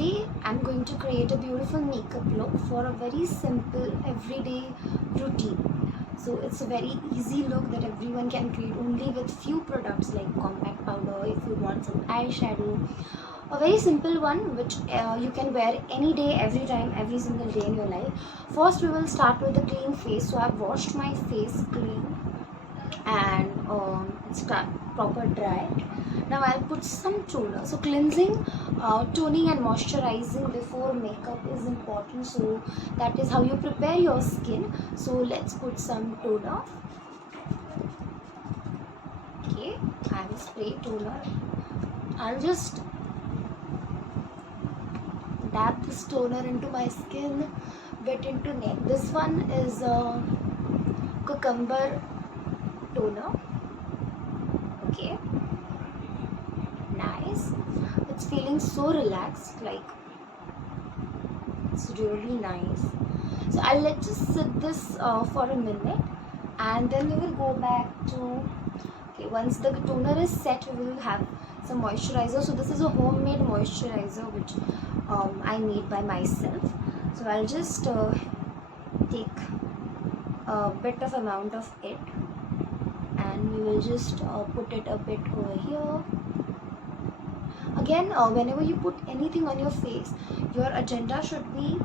today I'm going to create a beautiful makeup look for a very simple everyday routine. So it's a very easy look that everyone can create only with few products like compact powder, if you want some eyeshadow, a very simple one which you can wear any day, every time, every single day in your life. First we will start with a clean face. So I've washed my face clean and it's proper dry. Now I'll put some toner. So cleansing, toning and moisturizing before makeup is important, so that is how you prepare your skin. So let's put some toner. Okay, I will spray toner. I'll just dab this toner into my skin, get into neck. This one is cucumber toner. Okay, nice. It's feeling so relaxed, like it's really nice. So I'll let just sit this for a minute, and then we will go back to, okay, once the toner is set we will have some moisturizer. So this is a homemade moisturizer which I made by myself. So I'll just take a bit of amount of it, and we will just put it a bit over here. Again, whenever you put anything on your face, your agenda should be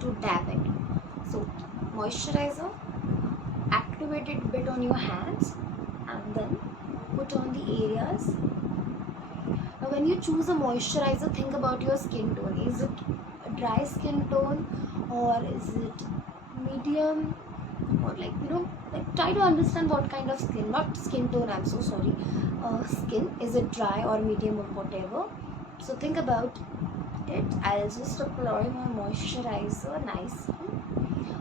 to dab it. So moisturizer, activate it bit on your hands, and then put on the areas. Now when you choose a moisturizer, think about your skin tone. Is it a dry skin tone, or is it medium, or like try to understand what kind of skin, not skin tone, I'm so sorry, skin, is it dry or medium or whatever. So think about it. I'll just apply my moisturizer nicely.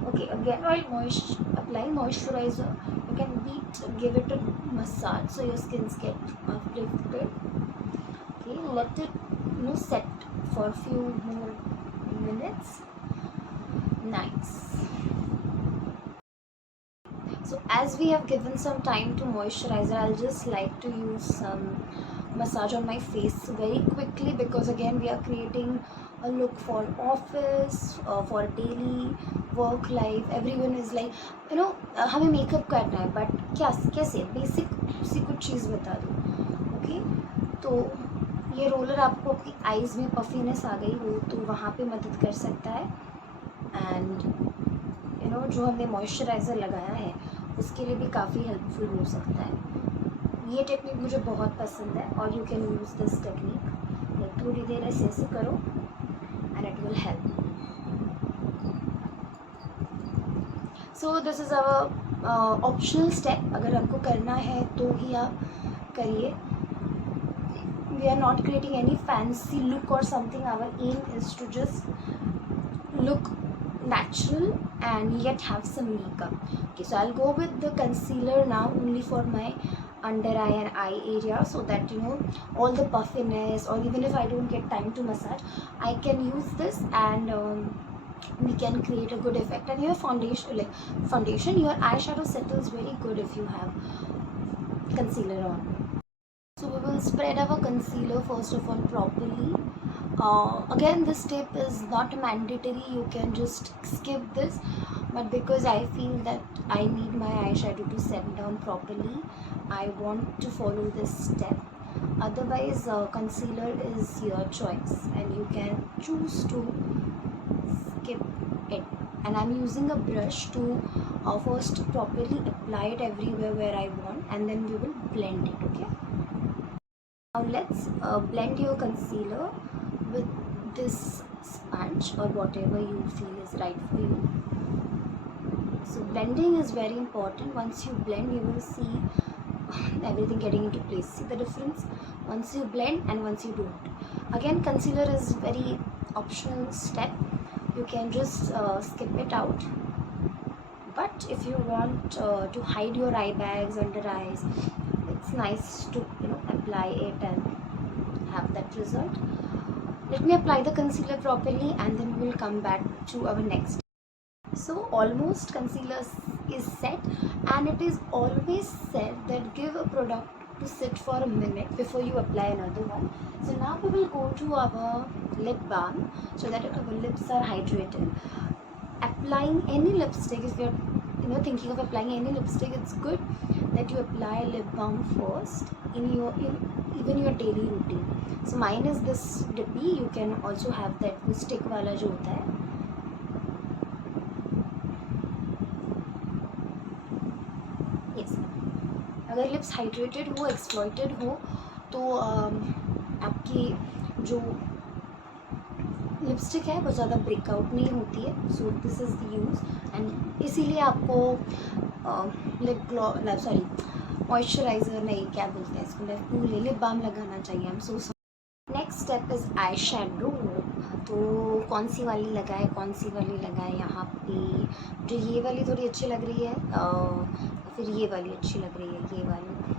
Okay, again while applying moisturizer, you can give it a massage so your skins get uplifted. Okay, let it set for a few more minutes. Nice. So as we have given some time to moisturizer, I'll just like to use some massage on my face very quickly, because again we are creating a look for office, for daily work life. Everyone is like हमें makeup करना है, but कैसे basic सी कुछ चीज़ बता दो. Okay, तो ये roller आपको आपकी आईज में पफीनेस आ गई हो तो वहाँ पे मदद कर सकता है. एंड जो हमने मॉइस्चराइज़र लगाया है उसके लिए भी काफ़ी हेल्पफुल हो सकता है. ये टेक्निक मुझे बहुत पसंद है, और you can use this technique. थोड़ी देर ऐसे करो and it will help. So this is our optional step. अगर आपको करना है तो ही आप करिए. We are not creating any fancy look और something. Our aim is to just look natural and yet have some makeup. Okay, so I'll go with the concealer now, only for my under eye and eye area, so that all the puffiness, or even if I don't get time to massage, I can use this, and we can create a good effect. And your foundation, your eyeshadow settles very good if you have concealer on. So we will spread our concealer first of all properly. Again, this step is not mandatory, you can just skip this, but because I feel that I need my eyeshadow to set down properly, I want to follow this step. Otherwise, concealer is your choice and you can choose to skip it. And I'm using a brush to first properly apply it everywhere where I want, and then we will blend it. Okay, now let's blend your concealer with this sponge or whatever you feel is right for you. So blending is very important. Once you blend, you will see everything getting into place. See the difference once you blend and once you don't. Again, concealer is very optional step. You can just skip it out. But if you want to hide your eye bags, under eyes, it's nice to apply it and have that result. Let me apply the concealer properly, and then we will come back to our next. So almost concealer is set, and it is always said that give a product to sit for a minute before you apply another one. So now we will go to our lip balm so that our lips are hydrated. Applying any lipstick, if you're thinking of applying any lipstick, it's good that you apply lip balm first in even your daily routine. So mine is this dippy. You can also have that वो stick वाला जो होता है. Yes. अगर lips hydrated हो, exploited हो, तो आपकी जो लिपस्टिक है वो ज़्यादा ब्रेकआउट नहीं होती है. सो this is the use, and इसीलिए आपको मॉइस्चराइज़र नहीं, क्या बोलते हैं इसको, मैं भूल, लिप बाम लगाना चाहिए. I am so sorry. Next step is eye shadow. तो कौन सी वाली लगाए, कौन सी वाली लगाए. यहाँ पे जो ये वाली थोड़ी अच्छी लग रही है, फिर ये वाली अच्छी लग रही है, ये वाली.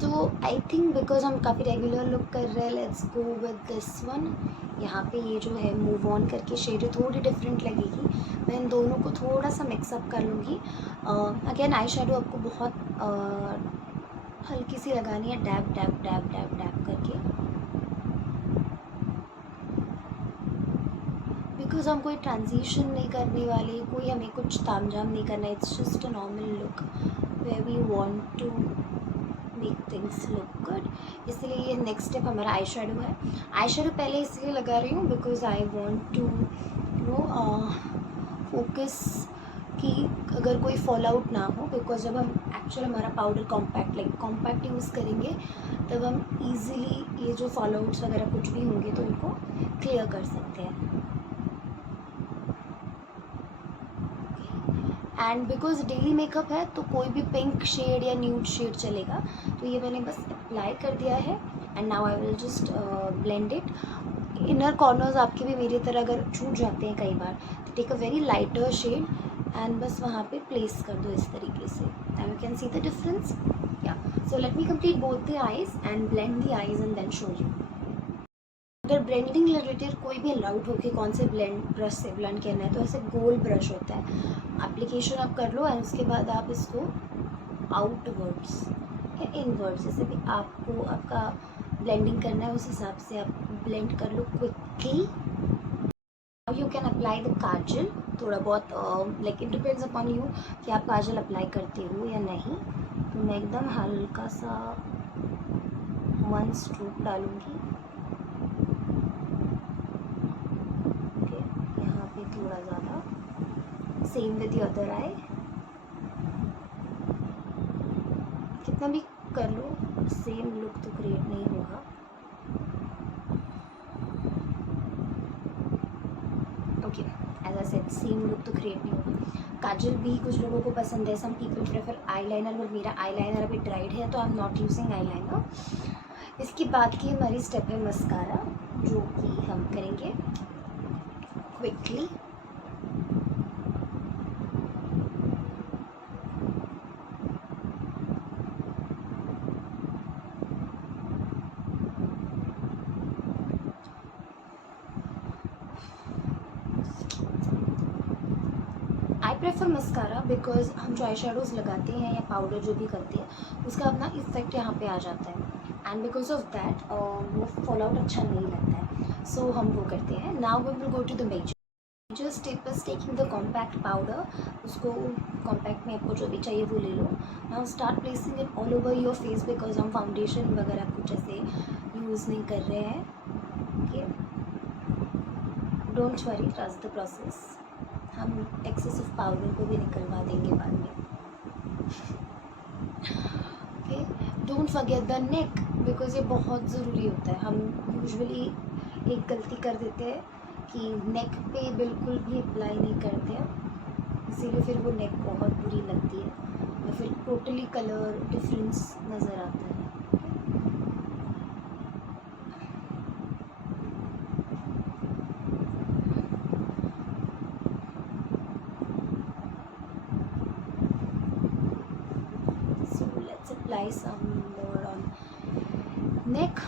तो आई थिंक बिकॉज हम काफ़ी रेगुलर लुक कर रहे हैं, let's go with this one. यहाँ पे ये जो है मूव ऑन करके शेड थोड़ी डिफरेंट लगेगी. मैं इन दोनों को थोड़ा सा मिक्सअप कर लूँगी. अगेन आई शेडो आपको बहुत हल्की सी लगानी है, dab dab dab dab dab करके, बिकॉज हम कोई ट्रांजिशन नहीं करने वाले, कोई हमें कुछ तामझाम नहीं करना है. It's just a normal look where we want to make things look good. इसलिए ये नेक्स्ट स्टेप हमारा आई शेडो है. आई शेडो पहले इसलिए लगा रही हूँ because I want to focus कि अगर कोई फॉल आउट ना हो, बिकॉज जब हम एक्चुअल हमारा पाउडर कॉम्पैक्ट यूज़ करेंगे तब हम इजीली ये जो फॉल आउट्स वगैरह कुछ भी होंगे तो उनको क्लियर कर सकते हैं. एंड बिकॉज डेली मेकअप है तो कोई भी पिंक शेड या न्यूड शेड चलेगा. तो ये मैंने बस अप्लाई कर दिया है, and now I will just blend it. Inner corners आपके भी मेरी तरह अगर छूट जाते हैं कई बार, तो take a very lighter shade and बस वहाँ पे प्लेस कर दो इस तरीके से, and you can see the difference. या so let me complete both the eyes and blend the eyes and then show you. अगर ब्लेंडिंग रिलेटेड कोई भी अलाउड हो कि कौन से ब्रश से ब्लेंड करना है, तो ऐसे गोल ब्रश होता है, एप्लीकेशन आप कर लो एंड उसके बाद आप इसको आउटवर्ड्स या इनवर्ड्स, जैसे भी आपको आपका ब्लेंडिंग करना है उस हिसाब से आप ब्लेंड कर लो quickly. You can apply the kajal. थोड़ा बहुत like it depends upon you कि आप काजल अप्लाई करते हो या नहीं. तो मैं एकदम हल्का सा 1 स्ट्रोक डालूँगी. थोड़ा ज़्यादा, same with the other eye. कितना भी कर लो सेम लुक तो क्रिएट नहीं होगा. Okay, as I said same look तो क्रिएट नहीं होगा. काजल भी कुछ लोगों को पसंद है, some people prefer eyeliner, but मेरा आईलाइनर अभी ड्राइड है तो I am not using eyeliner. इसके बाद की हमारी स्टेप है मस्कारा, जो कि हम करेंगे quickly. I prefer mascara because हम जो आई शेडोज़ लगाते हैं या पाउडर जो भी करते हैं उसका अपना इफेक्ट यहाँ पे आ जाता है, एंड बिकॉज ऑफ दैट वो फॉल आउट अच्छा नहीं लगता है. सो हम वो करते हैं. Now we will go to the major step is taking the compact powder. उसको कॉम्पैक्ट में आपको जो भी चाहिए वो ले लो. Now start placing it all over your face, because हम फाउंडेशन वगैरह कुछ ऐसे यूज़ नहीं कर रहे हैं. Okay, don't worry, trust the process. हम एक्सेसिव पाउडर को भी निकलवा देंगे बाद में. Okay, don't forget the neck, because ये बहुत ज़रूरी होता है. हम यूजुअली एक गलती कर देते हैं कि नेक पे बिल्कुल भी अप्लाई नहीं करते हैं, इसीलिए फिर वो नेक बहुत बुरी लगती है या फिर टोटली कलर डिफरेंस नज़र आता है. Apply some more on neck.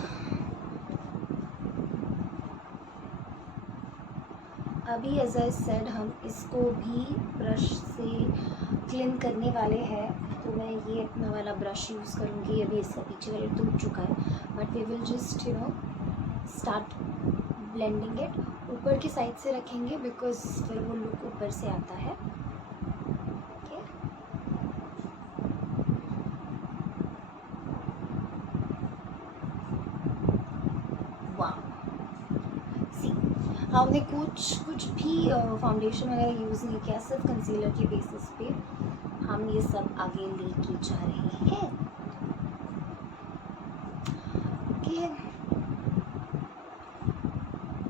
अभी एज आई सेड हम इसको भी ब्रश से क्लीन करने वाले हैं, तो मैं ये अपना वाला ब्रश यूज़ करूँगी। अभी इसका पीछे वाले टूट चुका है, but we will just start blending it. ऊपर की साइड से रखेंगे बिकॉज फिर वो लुक ऊपर से आता है। ओके, वाह, सी हमने कुछ भी फाउंडेशन वगैरह यूज़ नहीं किया, सिर्फ कंसीलर के बेसिस पे हम ये सब आगे लेके जा रहे हैं। Okay,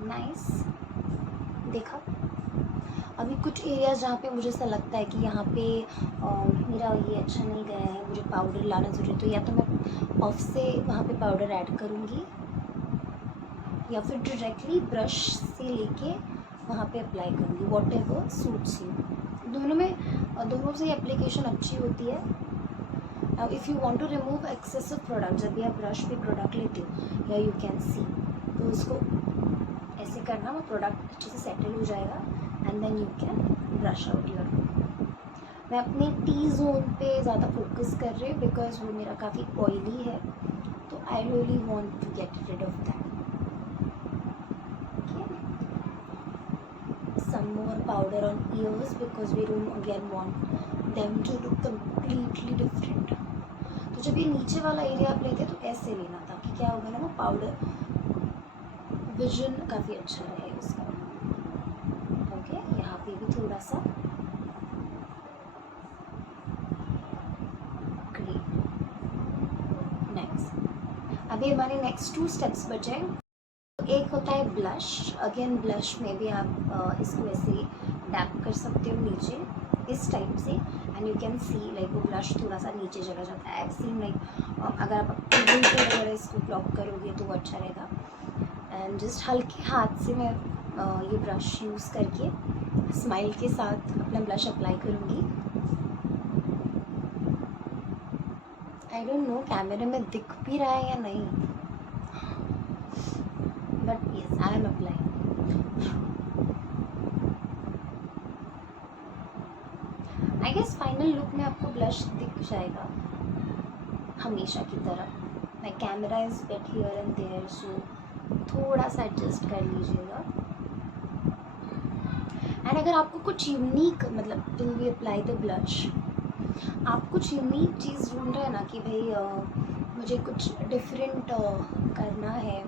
nice. देखा, अभी कुछ एरियाज जहाँ पे मुझे ऐसा लगता है कि यहाँ पे मेरा ये अच्छा नहीं गया है, मुझे पाउडर लाना ज़रूरी है, तो या तो मैं ऑफ से वहाँ पे पाउडर ऐड करूँगी या फिर डायरेक्टली ब्रश से लेके वहाँ पे अप्लाई करूँगी, वॉट एवर सूट्स यू। दोनों से एप्लीकेशन अच्छी होती है। अब if you want to remove excessive product, जब भी आप ब्रश पे प्रोडक्ट लेते हो, या यू कैन सी, तो उसको ऐसे करना, वो प्रोडक्ट अच्छे से सेटल हो जाएगा and then you can brush out your. मैं अपने टी जोन पे ज़्यादा फोकस कर रही हूँ बिकॉज वो मेरा काफ़ी ऑयली है, तो I really want to get rid of that. Some more powder on ears because we don't again want them to look completely different. तो जब ये नीचे वाला एरिया आप लेते तो ऐसे लेना, ताकि क्या होगा ना, वो पाउडर विजन काफ़ी अच्छा रहे उसका। ओके, यहाँ पे भी थोड़ा सा ग्रीन। नेक्स्ट, अभी हमारे नेक्स्ट 2 स्टेप्स बचे। एक होता है ब्लश। अगेन ब्लश में भी आप इसको ऐसे डैप कर सकते हो नीचे इस टाइप से, and you can C like वो ब्लश थोड़ा सा नीचे चला जाता है। आई सीन लाइक अगर आप वगैरह इसको ब्लॉक करोगे तो वो अच्छा रहेगा। एंड जस्ट हल्के हाथ से मैं ये ब्रश यूज़ करके स्माइल के साथ अपना ब्लश अप्लाई करूँगी। आई डोंट नो कैमरे में दिख भी रहा है या नहीं, but yes, I am applying. I guess final look में आपको ब्लश दिख जाएगा हमेशा की तरह। My camera is bet here and there, so थोड़ा सा एडजस्ट कर लीजिएगा। एंड अगर आपको कुछ यूनिक, मतलब till we apply the blush, आप कुछ यूनिक चीज़ ढूंढ रहे हैं ना कि भाई मुझे कुछ डिफरेंट करना है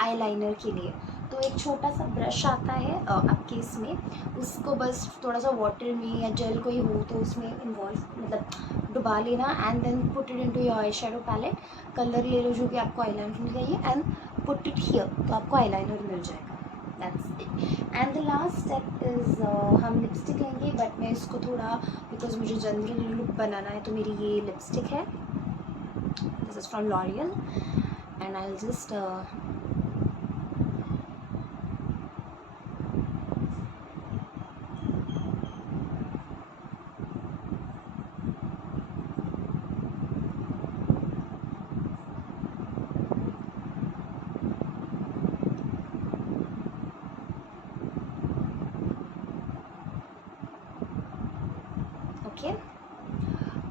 आईलाइनर के लिए, तो एक छोटा सा ब्रश आता है आपके इसमें, उसको बस थोड़ा सा वाटर में या जेल कोई हो तो उसमें इन्वॉल्व, मतलब डुबा लेना, and then put it into your eye shadow palette. Colour ले लो जो भी आपको आईलाइनर में चाहिए एंड पुट इट हियर, तो आपको आईलाइनर मिल जाएगा। That's it. And the last step is हम लिपस्टिक लेंगे, बट मैं इसको थोड़ा, बिकॉज मुझे जनरल लुक बनाना है, तो मेरी ये लिपस्टिक है, this is from L'Oréal, and I will just okay.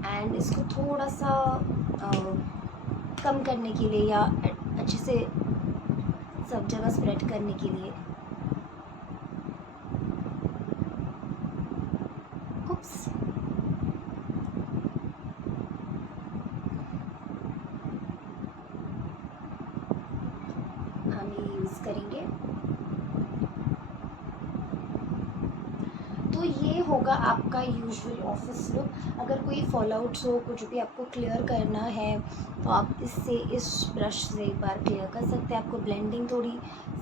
And इसको थोड़ा सा कम करने के लिए या अच्छे से सब जगह स्प्रेड करने के लिए, उप्स, हम ये यूज़ करेंगे। तो ये होगा आपका यूजुअल ऑफिस लुक। अगर कोई फॉलआउट्स हो, कुछ भी आपको क्लियर करना है, तो आप इससे, इस ब्रश से एक बार क्लियर कर सकते हैं। आपको ब्लेंडिंग थोड़ी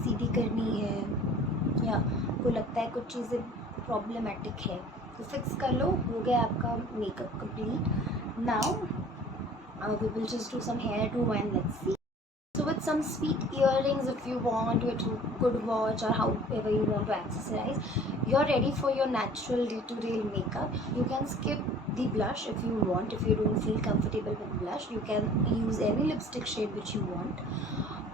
सीधी करनी है या आपको लगता है कुछ चीज़ें प्रॉब्लमेटिक है, तो फिक्स कर लो, हो गया आपका makeup complete. Now we will just do some hair do and let's see. So with some sweet earrings, if you want, with a good watch or however you want to accessorize, you're ready for your natural day-to-day makeup. You can skip the blush if you want. If you don't feel comfortable with blush, you can use any lipstick shade which you want.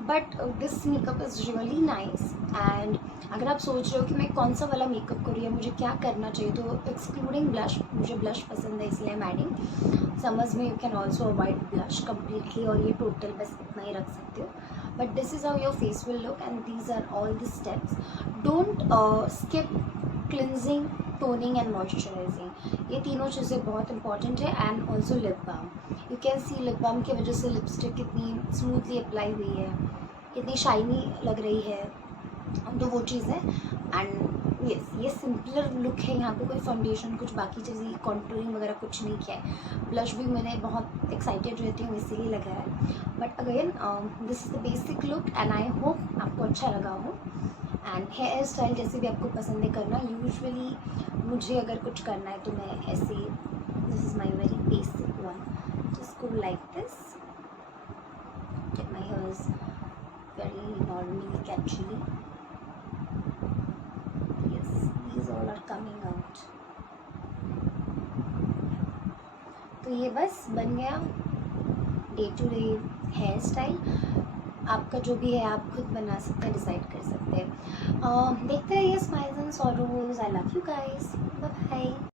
But this makeup is really nice. And अगर आप सोच रहे हो कि मैं कौन सा वाला मेकअप करूँ या मुझे क्या करना चाहिए, तो एक्सक्लूडिंग ब्लश, मुझे ब्लश पसंद है इसलिए आई एम एडिंग। समर्स में you can also avoid blush completely, और ये टोटल बस इतना ही रख सकते हो। But this is how your face will look and these are all the steps. Don't skip cleansing, toning and moisturising, ये तीनों चीज़ें बहुत इंपॉर्टेंट है। And also lip balm, you can see lip balm की वजह से लिपस्टिक कितनी smoothly apply हुई है, कितनी शाइनी लग रही है, तो वो चीज़ है। एंड यस, ये सिंपलर लुक है, यहाँ पे कोई फाउंडेशन कुछ बाकी चीज़ें कॉन्टूरिंग वगैरह कुछ नहीं किया है। ब्लश भी मैंने बहुत एक्साइटेड रहती हूँ इसीलिए लगाया है। But again this is the basic look and I hope आपको अच्छा लगा हो। एंड हेयर स्टाइल जैसे भी आपको पसंद है करना, यूजुअली मुझे अगर कुछ करना है तो मैं ऐसे, this is my very basic one, just go like this, get my hairs very normally catchily. Yes, these all are coming out. तो ये बस बन गया day to day hairstyle. आपका जो भी है आप खुद बना सकते हैं, डिसाइड कर सकते हैं। देखते रहिए smiles and sorrows. I love you guys, bye bye.